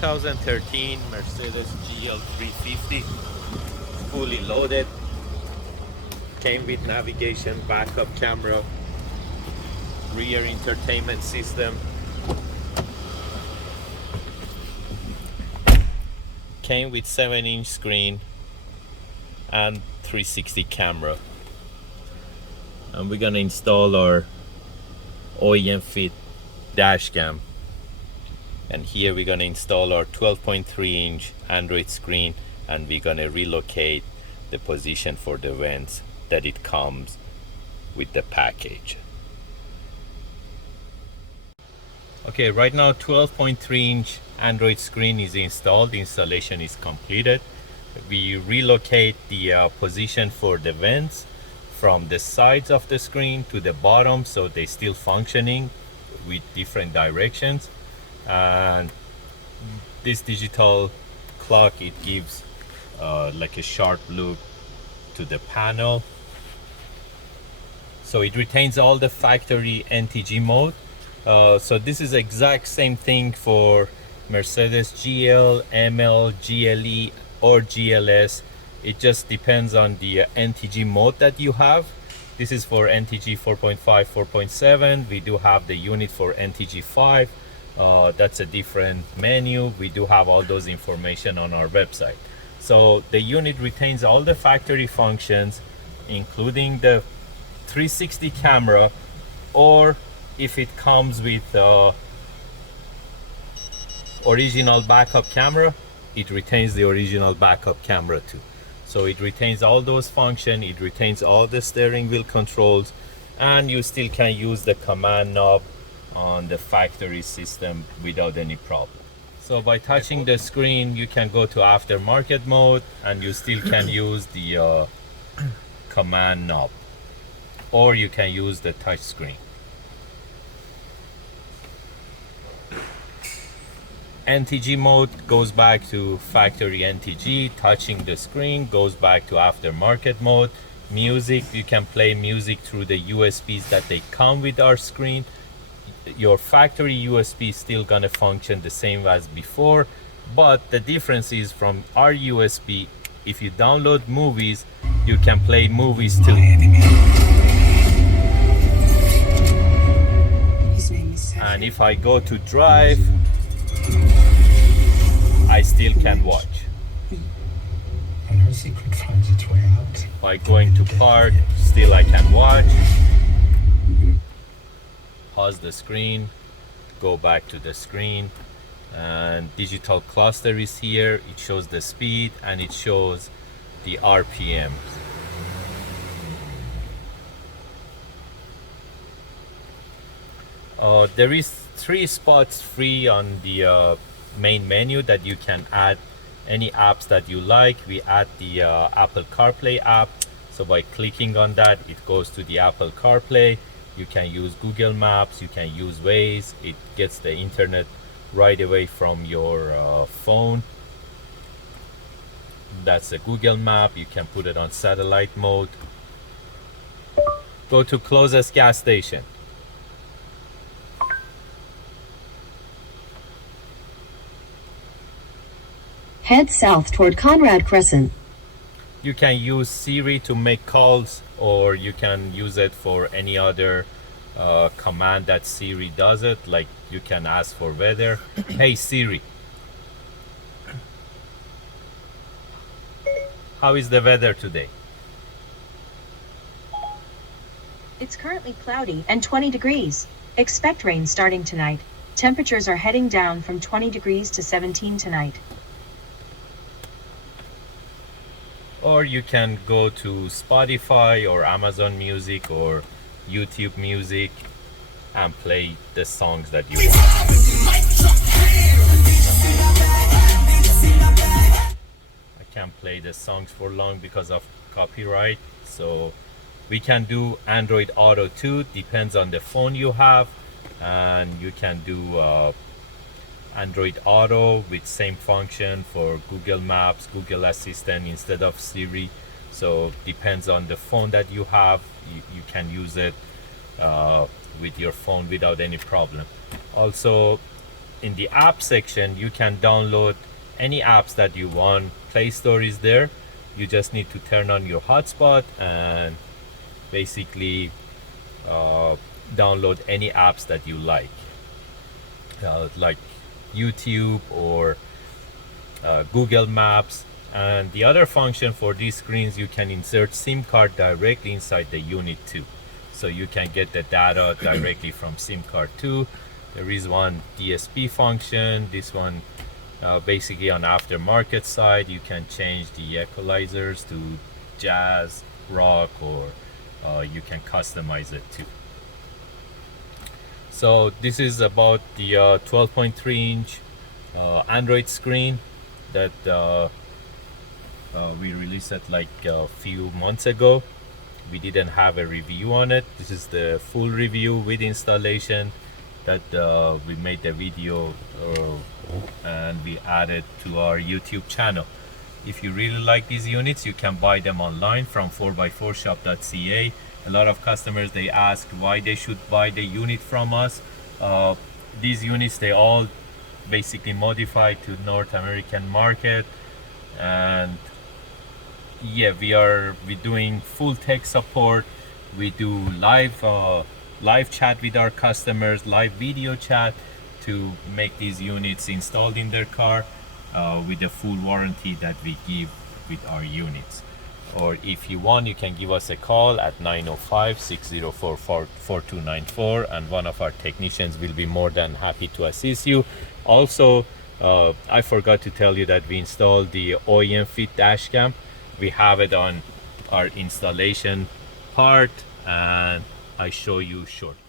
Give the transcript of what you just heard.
2013 Mercedes GL350, fully loaded, came with navigation, backup camera, rear entertainment system, came with 7-inch screen and 360 camera. And we're gonna install our OEM fit dash cam, and here we're gonna install our 12.3 inch Android screen, and we're gonna relocate the position for the vents that it comes with the package. Okay, right now 12.3 inch Android screen is installed. The installation is completed. We relocate the position for the vents from the sides of the screen to the bottom, so they're still functioning with different directions. And this digital clock, it gives like a sharp look to the panel, so it retains all the factory NTG mode. So this is exact same thing for Mercedes GL, ML, GLE or GLS. It just depends on the NTG mode that you have. This is for NTG 4.5, 4.7. We do have the unit for NTG 5. That's a different menu. We do have all those information on our website. So the unit retains all the factory functions, including the 360 camera, or if it comes with original backup camera, it retains the original backup camera too. So it retains all those functions, it retains all the steering wheel controls, and you still can use the command knob on the factory system without any problem. So by touching the screen, you can go to aftermarket mode, and you still can use the command knob, or you can use the touch screen. NTG mode goes back to factory NTG. Touching the screen goes back to aftermarket mode. Music, you can play music through the USBs that they come with our screen. Your factory USB is still gonna function the same as before, but the difference is from our USB, if you download movies, you can play movies too. And if I go to drive, I still can watch. And her secret finds its way out. By going to park, still I can watch. Pause the screen, go back to the screen, and digital cluster is here. It shows the speed and it shows the RPMs. There is 3 spots free on the main menu that you can add any apps that you like. We add the Apple CarPlay app, so by clicking on that, it goes to the Apple CarPlay. You can use Google Maps, you can use Waze. It gets the internet right away from your phone. That's a Google map. You can put it on satellite mode. Go to closest gas station. Head south toward Conrad Crescent. You can use Siri to make calls, or you can use it for any other command that Siri does it. Like you can ask for weather. Hey Siri, how is the weather today? It's currently cloudy and 20 degrees. Expect rain starting tonight. Temperatures are heading down from 20 degrees to 17 tonight. Or you can go to Spotify or Amazon Music or YouTube Music and play the songs that you want. I can't play the songs for long because of copyright, so we can do Android Auto too. Depends on the phone you have, and you can do Android Auto with same function for Google Maps, Google Assistant instead of Siri. So depends on the phone that you have. You can use it with your phone without any problem. Also, in the app section, you can download any apps that you want. Play Store is there. You just need to turn on your hotspot and basically download any apps that you like YouTube or Google Maps. And the other function for these screens, you can insert SIM card directly inside the unit too. So you can get the data directly from SIM card too. There is one DSP function. This one basically on aftermarket side, you can change the equalizers to jazz, rock, or you can customize it too. So this is about the 12.3 inch Android screen that we released it like a few months ago. We didn't have a review on it. This is the full review with installation that we made the video and we added to our YouTube channel. If you really like these units, you can buy them online from 4x4shop.ca. A lot of customers, they ask why they should buy the unit from us. These units, they all basically modified to North American market, and yeah, we're doing full tech support. We do live chat with our customers, live video chat to make these units installed in their car with the full warranty that we give with our units. Or if you want, you can give us a call at 905-604-4294 and one of our technicians will be more than happy to assist you. Also, I forgot to tell you that we installed the OEM fit dash cam. We have it on our installation part and I show you shortly.